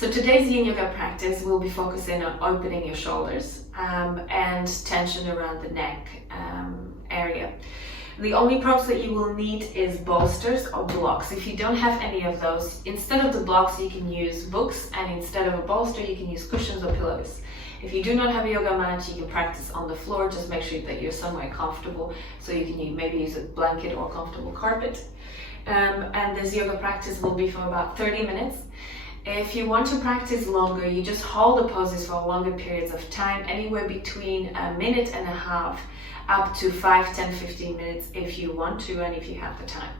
So today's Yin Yoga practice will be focusing on opening your shoulders and tension around the neck area. The only props that you will need is bolsters or blocks. If you don't have any of those, instead of the blocks you can use books, and instead of a bolster you can use cushions or pillows. If you do not have a yoga mat, you can practice on the floor. Just make sure that you're somewhere comfortable, so you can maybe use a blanket or comfortable carpet. And this yoga practice will be for about 30 minutes. If you want to practice longer, you just hold the poses for longer periods of time, anywhere between a minute and a half up to 5, 10, 15 minutes if you want to and if you have the time.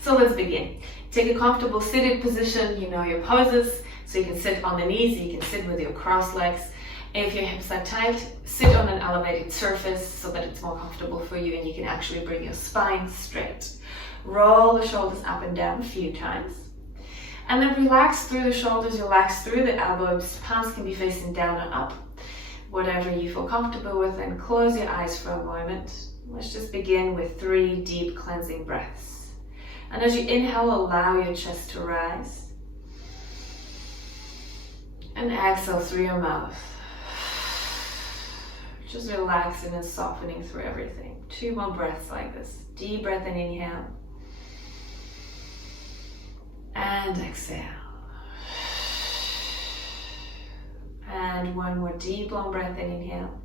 So let's begin. Take a comfortable seated position. You know your poses, so you can sit on the knees, you can sit with your crossed legs. If your hips are tight, sit on an elevated surface so that it's more comfortable for you and you can actually bring your spine straight. Roll the shoulders up and down a few times. And then relax through the shoulders, relax through the elbows. Palms can be facing down and up, whatever you feel comfortable with, and close your eyes for a moment. Let's just begin with 3 deep cleansing breaths. And as you inhale, allow your chest to rise. And exhale through your mouth. Just relaxing and softening through everything. 2 more breaths like this. Deep breath and inhale. And exhale. And 1 more deep long breath and inhale.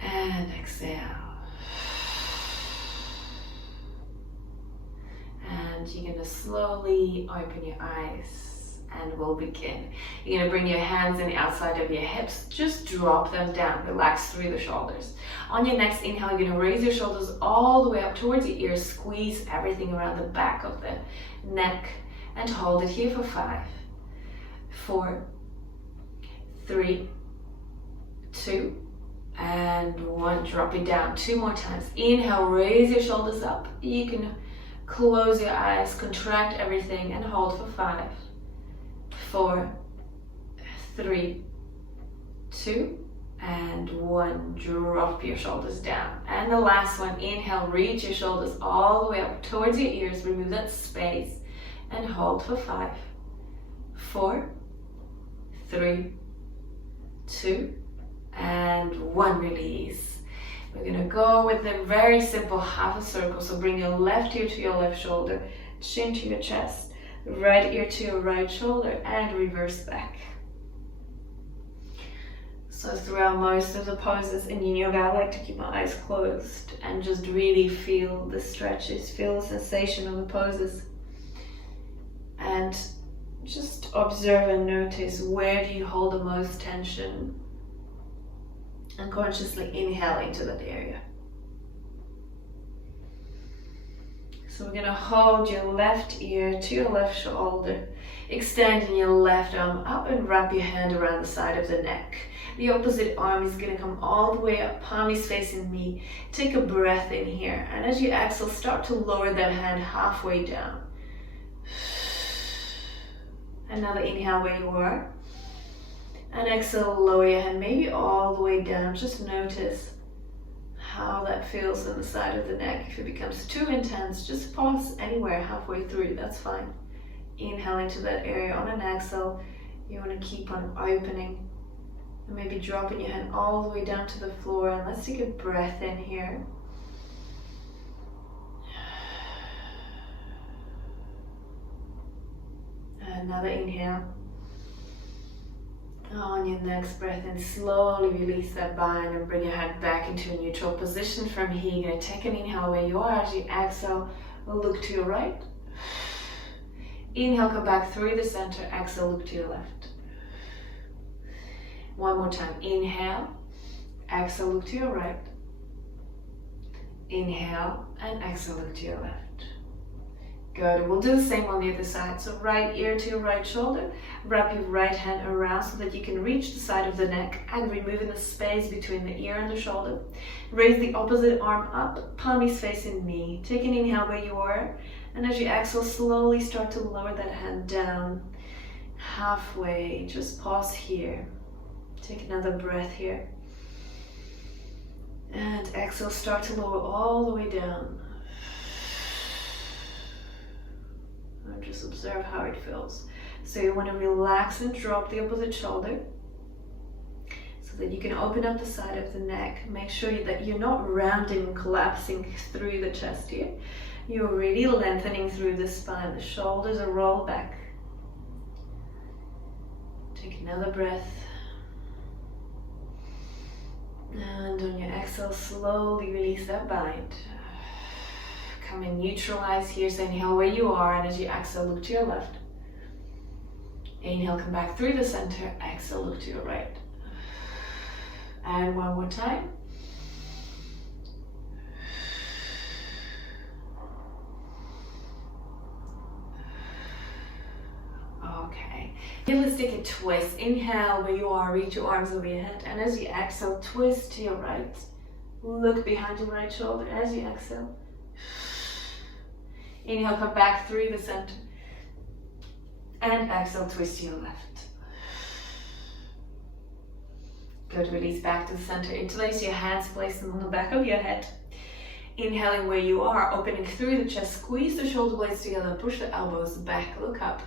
And exhale. And you're going to slowly open your eyes and we'll begin. You're going to bring your hands in the outside of your hips. Just drop them down. Relax through the shoulders. On your next inhale, you're going to raise your shoulders all the way up towards your ears. Squeeze everything around the back of the neck and hold it here for 5, 4, 3, 2, and 1. Drop it down 2 more times. Inhale, raise your shoulders up. You can close your eyes, contract everything, and hold for 5, 4, 3, 2, and 1. Drop your shoulders down. And the last one, inhale, reach your shoulders all the way up towards your ears. Remove that space and hold for 5, 4, 3, 2, and 1. Release. We're going to go with a very simple half a circle. So bring your left ear to your left shoulder, chin to your chest, right ear to your right shoulder, and reverse back. So throughout most of the poses in Yin Yoga, I like to keep my eyes closed and just really feel the stretches, feel the sensation of the poses. And just observe and notice, where do you hold the most tension? And consciously inhale into that area. So we're going to hold your left ear to your left shoulder, extending your left arm up and wrap your hand around the side of the neck. The opposite arm is going to come all the way up, palm is facing me. Take a breath in here, and as you exhale, start to lower that hand halfway down. Another inhale where you are. And exhale, lower your hand maybe all the way down. Just notice how that feels on the side of the neck. If it becomes too intense, just pause anywhere halfway through, that's fine. Inhale into that area. On an exhale, you want to keep on opening. And maybe dropping your hand all the way down to the floor. And let's take a breath in here. Another inhale. On your next breath in, slowly release that bind and bring your head back into a neutral position. From here, you're going to take an inhale where you are. As you exhale, look to your right. Inhale, come back through the center. Exhale, look to your left. 1 more time. Inhale, exhale, look to your right. Inhale and exhale, look to your left. Good. We'll do the same on the other side. So right ear to your right shoulder. Wrap your right hand around so that you can reach the side of the neck and removing the space between the ear and the shoulder. Raise the opposite arm up. Palm is facing me. Take an inhale where you are. And as you exhale, slowly start to lower that hand down. Halfway. Just pause here. Take another breath here. And exhale, start to lower all the way down. and just observe how it feels. So you want to relax and drop the opposite shoulder so that you can open up the side of the neck. Make sure that you're not rounding and collapsing through the chest here. You're really lengthening through the spine. The shoulders are rolled back. Take another breath. And on your exhale, slowly release that bind. Come and neutralize here. So inhale where you are, and as you exhale, look to your left. Inhale, come back through the center. Exhale, look to your right. And one more time. Okay. Here, let's take a twist. Inhale where you are, reach your arms over your head. And as you exhale, twist to your right. Look behind your right shoulder as you exhale. Inhale, come back through the center. And exhale, twist to your left. Good, release back to the center. Interlace your hands, place them on the back of your head. Inhaling where you are, opening through the chest, squeeze the shoulder blades together, push the elbows back, look up.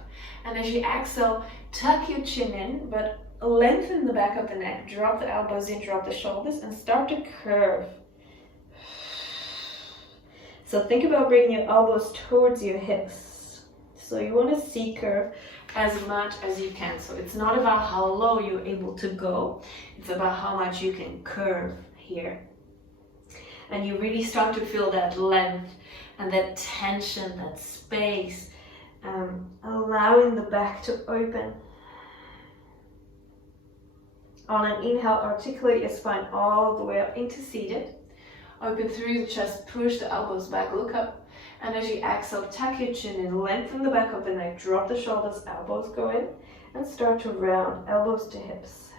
And as you exhale, tuck your chin in, but lengthen the back of the neck. Drop the elbows in, drop the shoulders, and start to curve. So think about bringing your elbows towards your hips. So you want to C-curve as much as you can. So it's not about how low you're able to go. It's about how much you can curve here. And you really start to feel that length and that tension, that space, allowing the back to open. On an inhale, articulate your spine all the way up into seated. Open through the chest, push the elbows back, look up. And as you exhale, tuck your chin in, lengthen the back of the neck, drop the shoulders, elbows go in, and start to round, elbows to hips.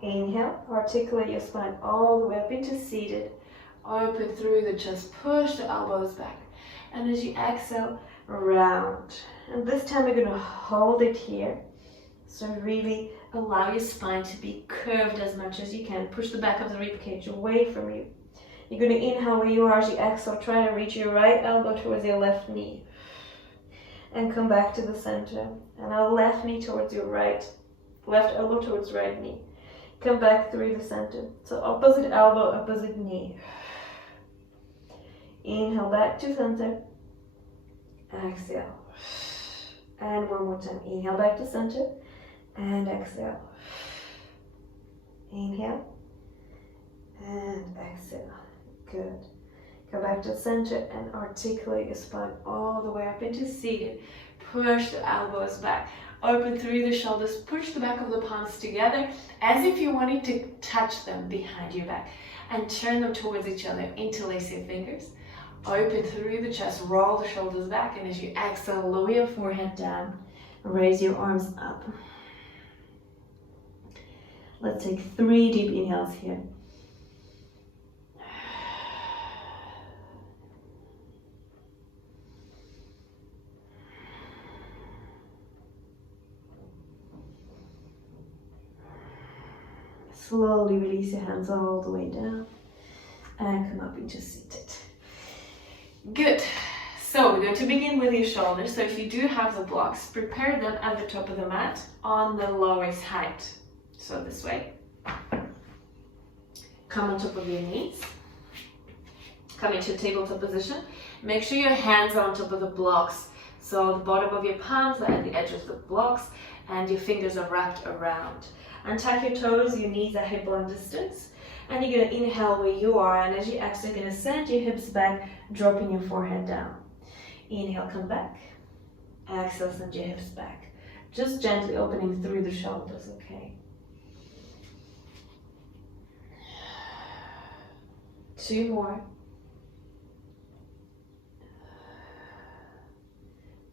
Inhale, articulate your spine all the way up into seated. Open through the chest, push the elbows back. And as you exhale, round. And this time you're going to hold it here. So really allow your spine to be curved as much as you can. Push the back of the ribcage away from you. You're going to inhale where you are. As you exhale, try to reach your right elbow towards your left knee. And come back to the center. And our left knee towards your right. Left elbow towards right knee. Come back through the center. So opposite elbow, opposite knee. Inhale back to center. Exhale. And one more time. Inhale back to center. And exhale. Inhale. And exhale. Good. Come back to center and articulate your spine all the way up into seated. Push the elbows back. Open through the shoulders. Push the back of the palms together as if you wanted to touch them behind your back. And turn them towards each other. Interlace your fingers. Open through the chest. Roll the shoulders back. And as you exhale, lower your forehead down. Raise your arms up. Let's take 3 deep inhales here. Slowly release your hands all the way down and come up into seated. Good. So we're going to begin with your shoulders. So if you do have the blocks, prepare them at the top of the mat on the lowest height. So this way. Come on top of your knees. Come into tabletop position. Make sure your hands are on top of the blocks. So the bottom of your palms are at the edge of the blocks and your fingers are wrapped around. Untuck your toes, your knees are hip-bone distance. And you're going to inhale where you are. And as you exhale, you're going to send your hips back, dropping your forehead down. Inhale, come back. Exhale, send your hips back. Just gently opening through the shoulders, okay? 2 more.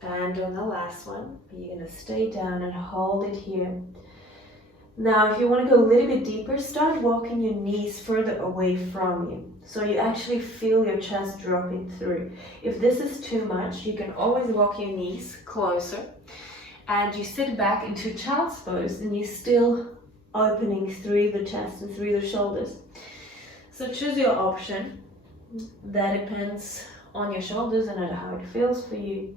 And on the last one, you're going to stay down and hold it here. Now, if you want to go a little bit deeper, start walking your knees further away from you. So you actually feel your chest dropping through. If this is too much, you can always walk your knees closer. And you sit back into child's pose and you're still opening through the chest and through the shoulders. So choose your option. That depends on your shoulders and at how it feels for you.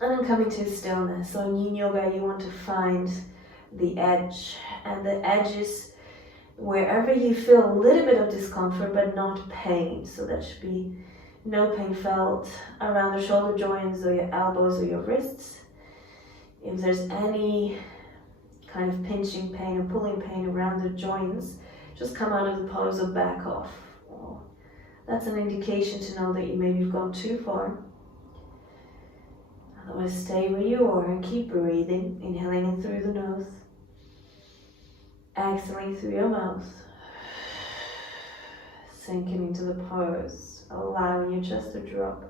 And then coming to stillness. So in Yin Yoga, you want to find the edge, and the edge is wherever you feel a little bit of discomfort but not pain. So that should be no pain felt around the shoulder joints or your elbows or your wrists. If there's any kind of pinching pain or pulling pain around the joints, just come out of the pose or back off. Well, that's an indication to know that you maybe have gone too far. Otherwise, stay where you are and keep breathing, inhaling in through the nose, exhaling through your mouth, sinking into the pose, allowing your chest to drop.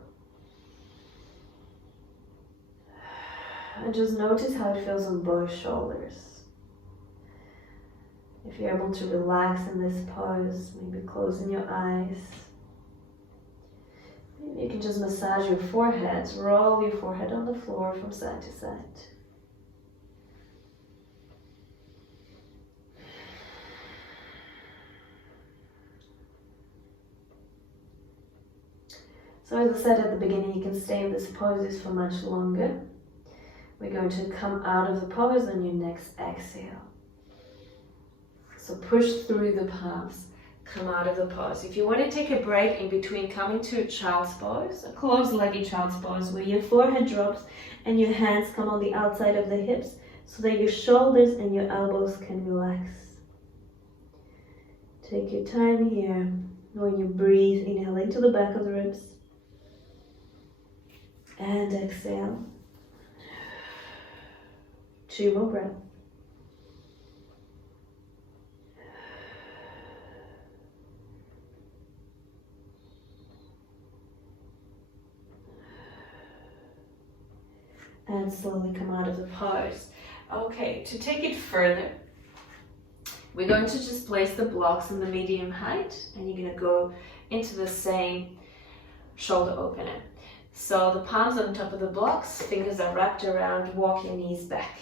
And just notice how it feels on both shoulders. If you're able to relax in this pose, maybe closing your eyes. Maybe you can just massage your forehead, roll your forehead on the floor from side to side. So as I said at the beginning, you can stay in this pose for much longer. We're going to come out of the pose on your next exhale. So push through the palms, come out of the pose. If you want to take a break in between coming to a child's pose, a closed-legged child's pose, where your forehead drops and your hands come on the outside of the hips so that your shoulders and your elbows can relax. Take your time here. When you breathe, inhale into the back of the ribs and exhale. 2 more breaths. And slowly come out of the pose. Okay, to take it further, we're going to just place the blocks in the medium height, and you're going to go into the same shoulder opener. So the palms on top of the blocks, fingers are wrapped around, walk your knees back.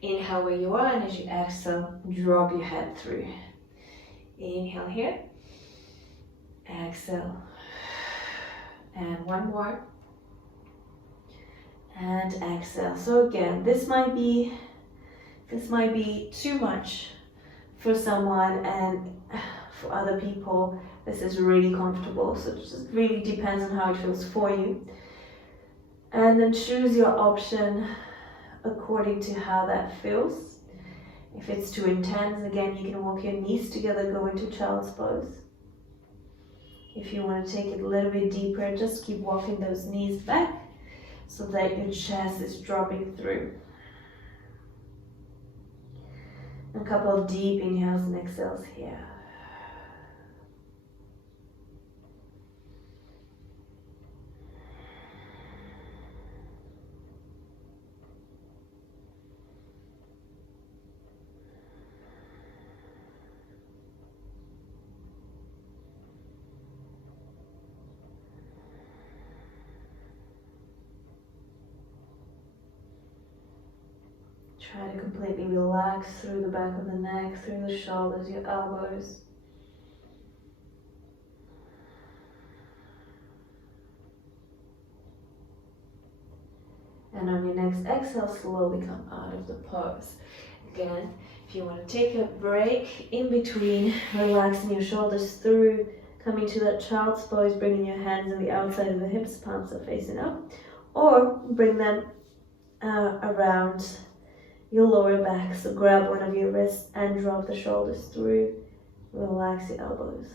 Inhale where you are, and as you exhale, drop your head through. Inhale here, exhale, and one more, and exhale. So again, this might be too much for someone, and for other people, this is really comfortable. So it just really depends on how it feels for you. And then choose your option according to how that feels. If it's too intense, again, you can walk your knees together, go into child's pose. If you want to take it a little bit deeper, just keep walking those knees back so that your chest is dropping through. A couple of deep inhales and exhales here. Try to completely relax through the back of the neck, through the shoulders, your elbows. And on your next exhale, slowly come out of the pose. Again, if you want to take a break in between, relaxing your shoulders through, coming to that child's pose, bringing your hands on the outside of the hips, palms are facing up, or bring them around your lower back. So grab one of your wrists and drop the shoulders through. Relax your elbows.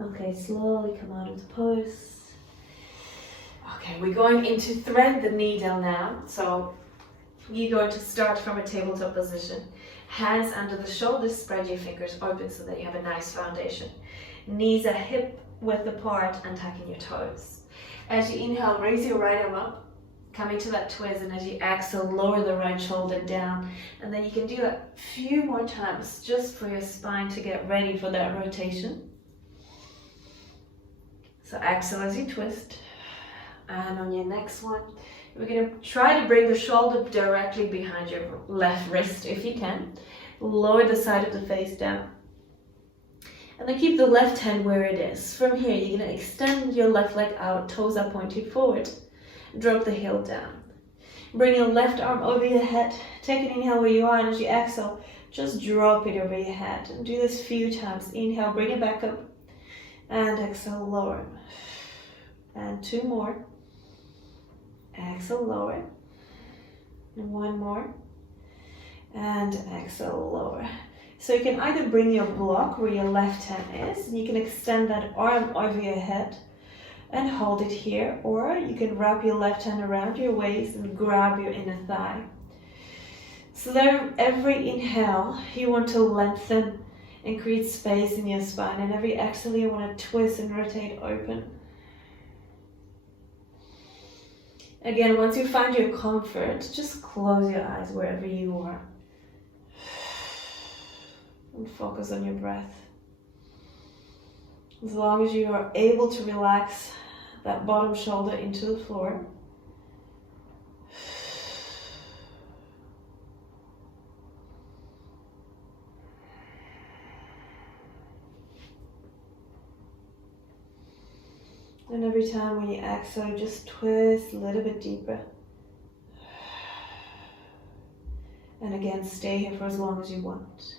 Okay, slowly come out of the pose. Okay, we're going into thread the needle now. So you're going to start from a tabletop position. Hands under the shoulders, spread your fingers open so that you have a nice foundation. Knees are hip width apart and tucking your toes. As you inhale, raise your right arm up, coming to that twist, and as you exhale, lower the right shoulder down. And then you can do that a few more times just for your spine to get ready for that rotation. So So exhale as you twist. And on your next one, we're going to try to bring the shoulder directly behind your left wrist if you can. Lower the side of the face down. And then keep the left hand where it is. From here, you're going to extend your left leg out, toes are pointed forward. Drop the heel down. Bring your left arm over your head. Take an inhale where you are, and as you exhale, just drop it over your head. And do this a few times. Inhale, bring it back up. And exhale, lower. And 2 more. Exhale, lower. And 1 more. And exhale, lower. So you can either bring your block where your left hand is, and you can extend that arm over your head and hold it here, or you can wrap your left hand around your waist and grab your inner thigh. So there, every inhale, you want to lengthen and create space in your spine, and every exhale, you want to twist and rotate open. Again, once you find your comfort, just close your eyes wherever you are. And focus on your breath. As long as you are able to relax that bottom shoulder into the floor. And every time when you exhale, just twist a little bit deeper. And again, stay here for as long as you want.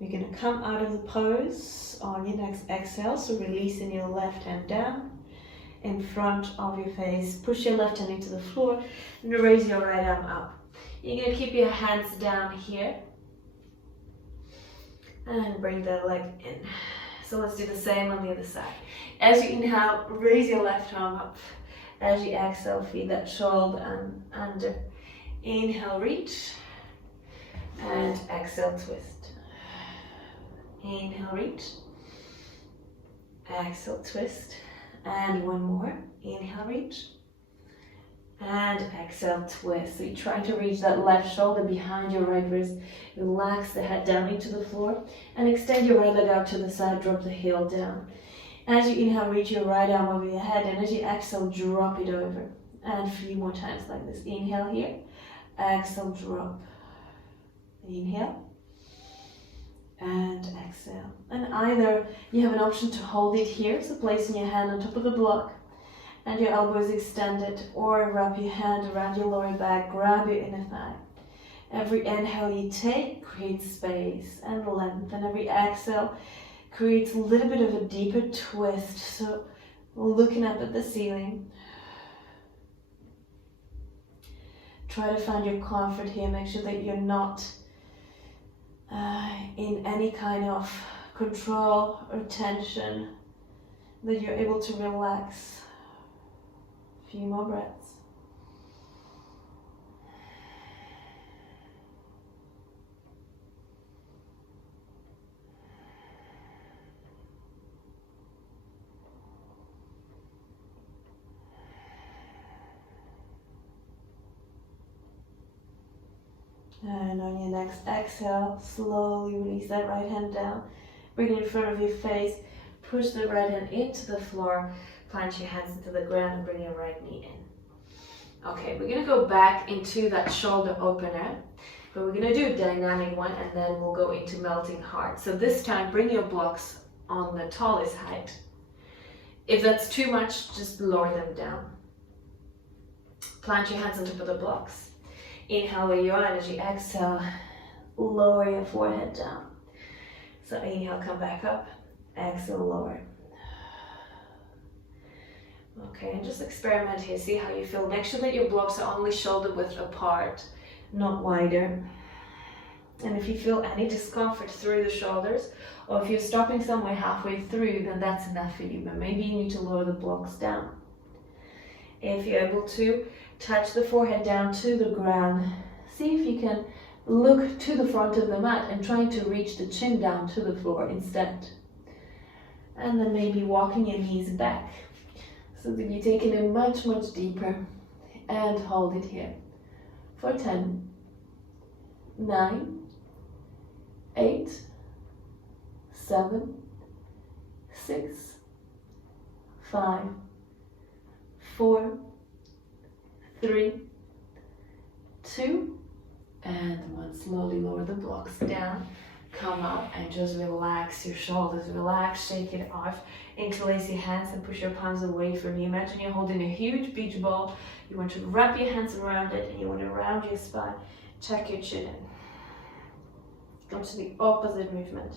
You're going to come out of the pose on your next exhale, so releasing your left hand down in front of your face. Push your left hand into the floor and raise your right arm up. You're going to keep your hands down here and bring the leg in. So let's do the same on the other side. As you inhale, raise your left arm up. As you exhale, feed that shoulder and under. Inhale, reach, and exhale, twist. Inhale, reach, exhale, twist, and 1 more. Inhale, reach, and exhale, twist. So you're trying to reach that left shoulder behind your right wrist. Relax the head down into the floor and extend your right leg out to the side. Drop the heel down. As you inhale, reach your right arm over your head, and as you exhale, drop it over. And a few more times like this. Inhale here, exhale, drop. Inhale. And exhale. And either you have an option to hold it here, so placing your hand on top of the block and your elbows extended, or wrap your hand around your lower back, grab your inner thigh. Every inhale you take creates space and length, and every exhale creates a little bit of a deeper twist, so looking up at the ceiling. Try to find your comfort here. Make sure that you're not in any kind of control or tension, that you're able to relax. A few more breaths. And on your next exhale, slowly release that right hand down. Bring it in front of your face. Push the right hand into the floor. Plant your hands into the ground and bring your right knee in. Okay, we're going to go back into that shoulder opener. But we're going to do a dynamic one, and then we'll go into melting heart. So this time, bring your blocks on the tallest height. If that's too much, just lower them down. Plant your hands on top of the blocks. Inhale where you are, and as you exhale, lower your forehead down. So inhale, come back up. Exhale, lower. Okay, and just experiment here. See how you feel. Make sure that your blocks are only shoulder width apart, not wider. And if you feel any discomfort through the shoulders, or if you're stopping somewhere halfway through, then that's enough for you. But maybe you need to lower the blocks down. If you're able to, touch the forehead down to the ground. See if you can look to the front of the mat and trying to reach the chin down to the floor instead. And then maybe walking your knees back so that you're taking it much, much deeper, and hold it here for 10, 9, 8, 7, 6, 5, 4, 3, 2, and 1. Slowly lower the blocks down. Come up and just relax your shoulders. Relax, shake it off. Interlace your hands and push your palms away from you. Imagine you're holding a huge beach ball. You want to wrap your hands around it and you want to round your spine. Tuck your chin in. Come to the opposite movement.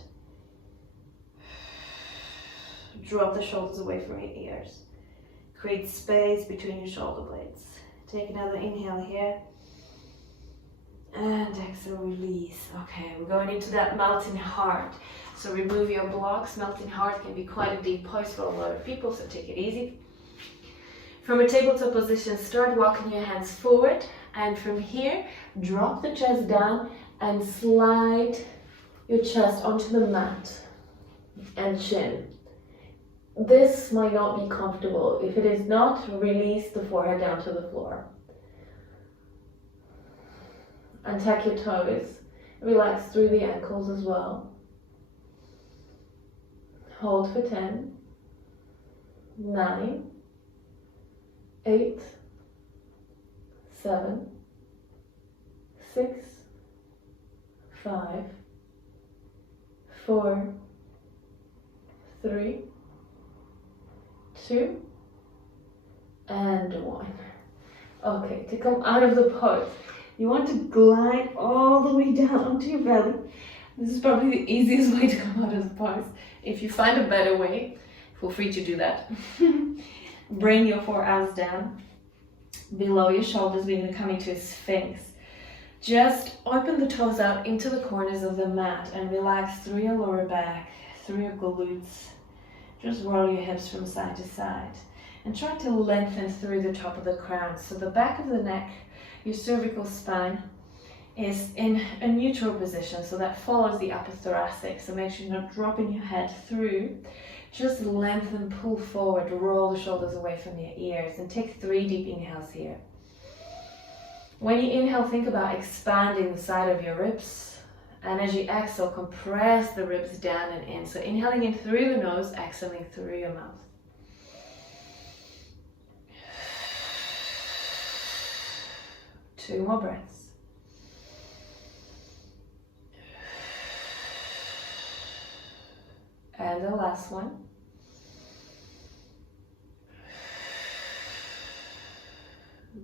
Drop the shoulders away from your ears. Create space between your shoulder blades. Take another inhale here. And exhale, release. Okay, we're going into that melting heart. So remove your blocks. Melting heart can be quite a deep pose for a lot of people, so take it easy. From a tabletop position, start walking your hands forward. And from here, drop the chest down and slide your chest onto the mat and chin. This might not be comfortable. If it is not, release the forehead down to the floor. And tuck your toes. Relax through the ankles as well. Hold for 10, 9, 8, 7, 6, 5, 4, 3, 2, and 1. Okay, to come out of the pose, you want to glide all the way down onto your belly. This is probably the easiest way to come out of the pose. If you find a better way, feel free to do that. Bring your forearms down below your shoulders. We're going to come into a sphinx. Just open the toes out into the corners of the mat and relax through your lower back, through your glutes. Just roll your hips from side to side and try to lengthen through the top of the crown. So the back of the neck, your cervical spine, is in a neutral position, so that follows the upper thoracic. So make sure you're not dropping your head through. Just lengthen, pull forward, roll the shoulders away from your ears, and take 3 deep inhales here. When you inhale, think about expanding the side of your ribs, and as you exhale, compress the ribs down and in. So inhaling in through the nose, exhaling through your mouth. Two more breaths. And the last one.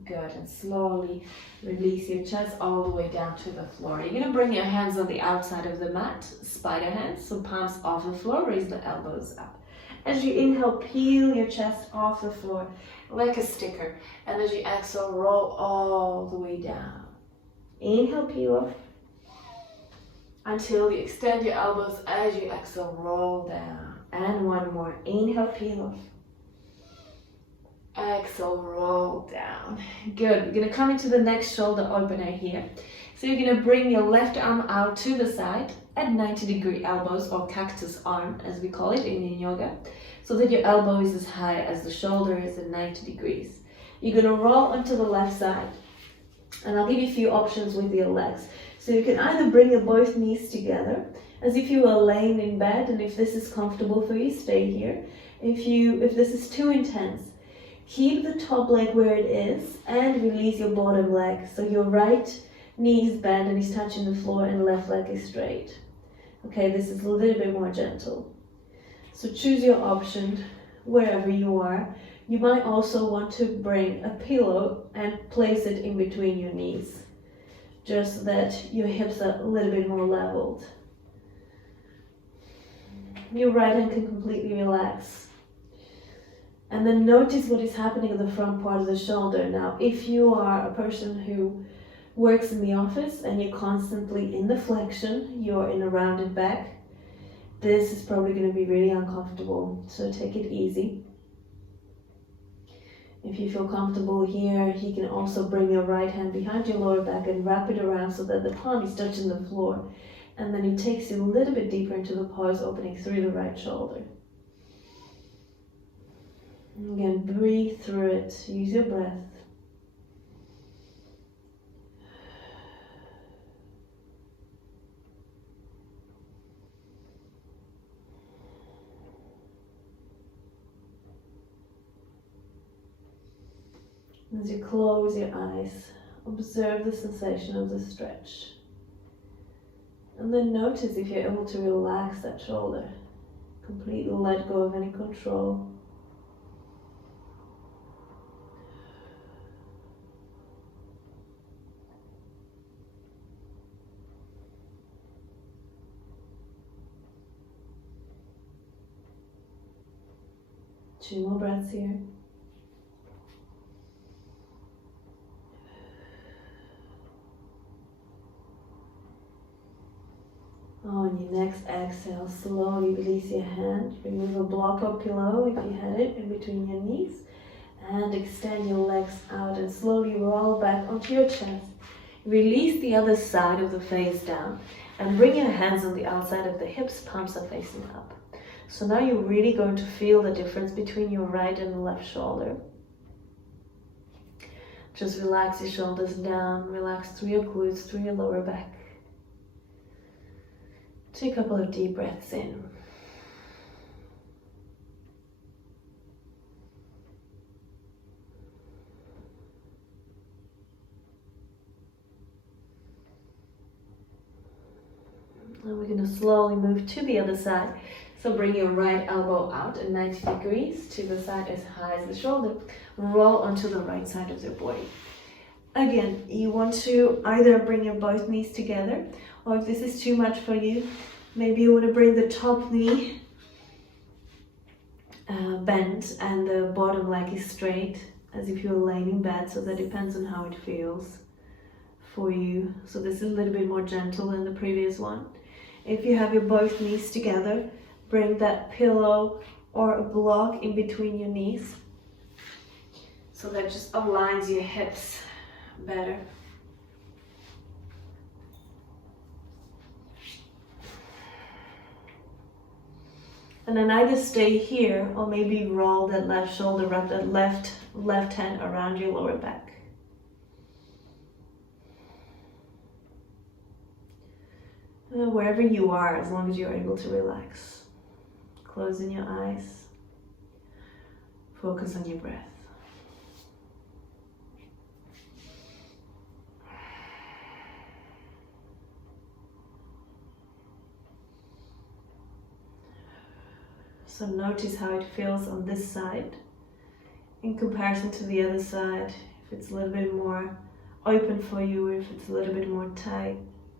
Good, and slowly release your chest all the way down to the floor. You're going to bring your hands on the outside of the mat, spider hands, so palms off the floor, raise the elbows up. As you inhale, peel your chest off the floor like a sticker, and as you exhale, roll all the way down. Inhale, peel off until you extend your elbows. As you exhale, roll down. And one more. Inhale, peel off. Exhale, roll down. Good. We're going to come into the next shoulder opener here. So you're going to bring your left arm out to the side at 90-degree elbows, or cactus arm as we call it in Yin Yoga, so that your elbow is as high as the shoulder is at 90 degrees. You're going to roll onto the left side, and I'll give you a few options with your legs. So you can either bring your both knees together as if you were laying in bed, and if this is comfortable for you, stay here. If this is too intense, keep the top leg where it is and release your bottom leg. So your right knee is bent and is touching the floor, and left leg is straight. Okay, this is a little bit more gentle. So choose your option wherever you are. You might also want to bring a pillow and place it in between your knees, just so that your hips are a little bit more leveled. Your right hand can completely relax. And then notice what is happening in the front part of the shoulder. Now, if you are a person who works in the office and you're constantly in the flexion, you're in a rounded back, this is probably going to be really uncomfortable. So take it easy. If you feel comfortable here, you can also bring your right hand behind your lower back and wrap it around so that the palm is touching the floor. And then it takes you a little bit deeper into the pose, opening through the right shoulder. Again, breathe through it. Use your breath. As you close your eyes, observe the sensation of the stretch. And then notice if you're able to relax that shoulder. Completely let go of any control. Two more breaths here. On your next exhale, slowly release your hand. Remove a block or pillow if you had it in between your knees. And extend your legs out and slowly roll back onto your chest. Release the other side of the face down. And bring your hands on the outside of the hips, palms are facing up. So now you're really going to feel the difference between your right and left shoulder. Just relax your shoulders down, relax through your glutes, through your lower back. Take a couple of deep breaths in. And we're going to slowly move to the other side. So bring your right elbow out at 90 degrees to the side as high as the shoulder. Roll onto the right side of the body. Again, you want to either bring your both knees together, or if this is too much for you, maybe you want to bring the top knee bent and the bottom leg is straight, as if you're laying in bed. So that depends on how it feels for you. So this is a little bit more gentle than the previous one. If you have your both knees together, bring that pillow or a block in between your knees. So that just aligns your hips better. And then either stay here or maybe roll that left shoulder, wrap that left hand around your lower back. Wherever you are, as long as you're able to relax. Closing your eyes. Focus on your breath. So notice how it feels on this side in comparison to the other side. If it's a little bit more open for you, or if it's a little bit more tight,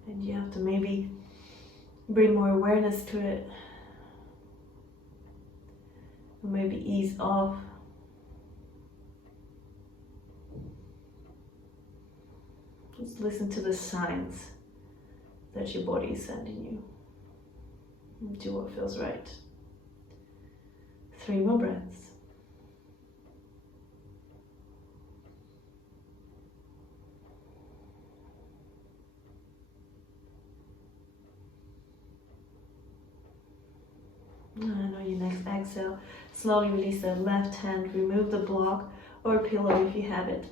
and you have to maybe bring more awareness to it. Or maybe ease off. Just listen to the signs that your body is sending you. And do what feels right. 3 more breaths. And on your next exhale, slowly release the left hand, remove the block or pillow if you have it.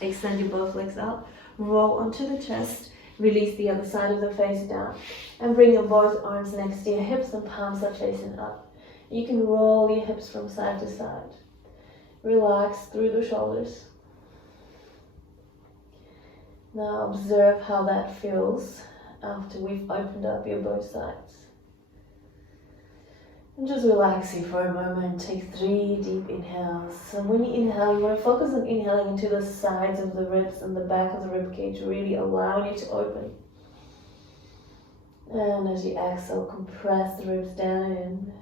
Extend your both legs out, roll onto the chest, release the other side of the face down, and bring your both arms next to your hips and palms are facing up. You can roll your hips from side to side. Relax through the shoulders. Now observe how that feels after we've opened up your both sides. And just relaxing for a moment, take 3 deep inhales. And when you inhale, you want to focus on inhaling into the sides of the ribs and the back of the rib cage, really allowing it to open. And as you exhale, compress the ribs down in.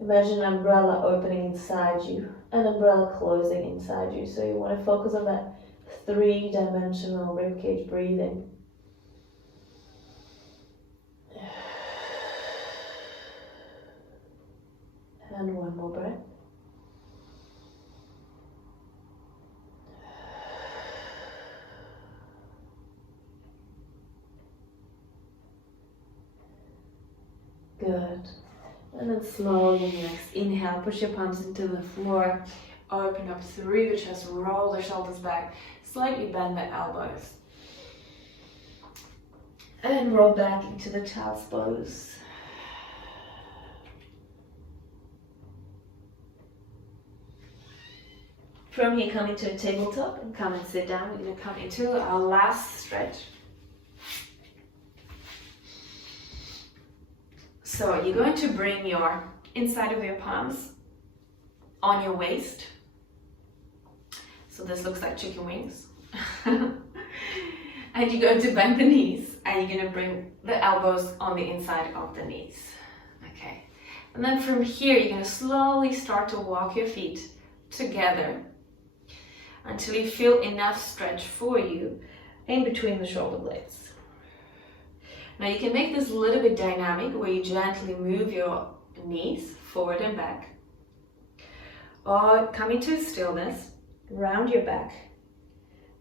Imagine an umbrella opening inside you, an umbrella closing inside you. So you want to focus on that 3-dimensional rib cage breathing. And 1 more breath. Good. And then slowly, next inhale, push your palms into the floor. Open up through the chest, roll the shoulders back, slightly bend the elbows. And roll back into the child's pose. From here, come into a tabletop and come and sit down. We're going to come into our last stretch. So you're going to bring your inside of your palms on your waist. So this looks like chicken wings. And you're going to bend the knees and you're going to bring the elbows on the inside of the knees. Okay. And then from here, you're going to slowly start to walk your feet together until you feel enough stretch for you in between the shoulder blades. Now you can make this a little bit dynamic where you gently move your knees forward and back. Or come into stillness, round your back,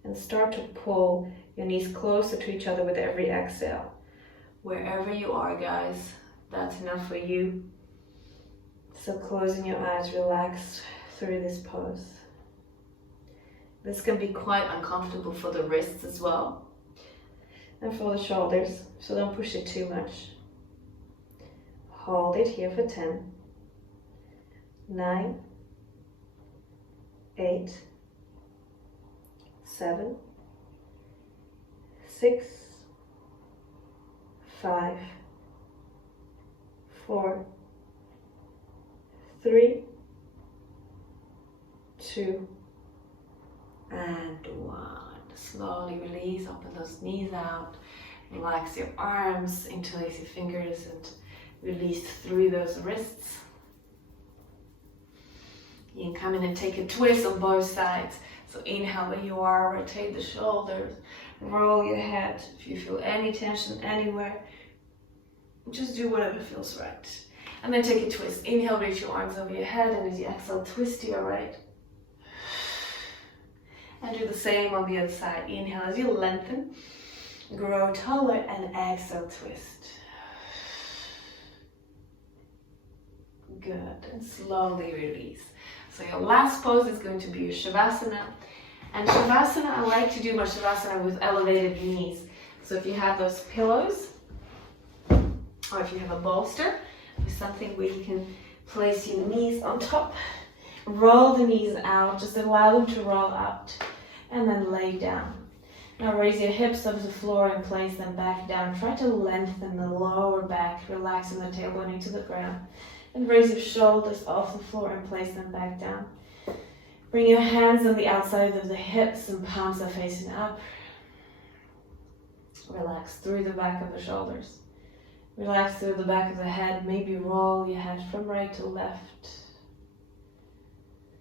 and start to pull your knees closer to each other with every exhale. Wherever you are, guys, that's enough for you. So closing your eyes, relax through this pose. This can be quite uncomfortable for the wrists as well, and for the shoulders, so don't push it too much. Hold it here for 10, 9, 8, 7, 6, 5, 4, 3, 2, and 1. Slowly release, open those knees out, relax your arms, interlace your fingers and release through those wrists. You can come in and take a twist on both sides. So inhale where you are, rotate the shoulders, roll your head. If you feel any tension anywhere, just do whatever feels right. And then take a twist. Inhale, reach your arms over your head, and as you exhale, twist to your right. And do the same on the other side. Inhale as you lengthen, grow taller, and exhale, twist. Good, and slowly release. So your last pose is going to be your shavasana. And shavasana, I like to do my shavasana with elevated knees. So if you have those pillows, or if you have a bolster, with something where you can place your knees on top, roll the knees out, just allow them to roll out, and then lay down. Now raise your hips up to the floor and place them back down. Try to lengthen the lower back, relaxing the tailbone into the ground. And raise your shoulders off the floor and place them back down. Bring your hands on the outside of the hips and palms are facing up. Relax through the back of the shoulders. Relax through the back of the head. Maybe roll your head from right to left.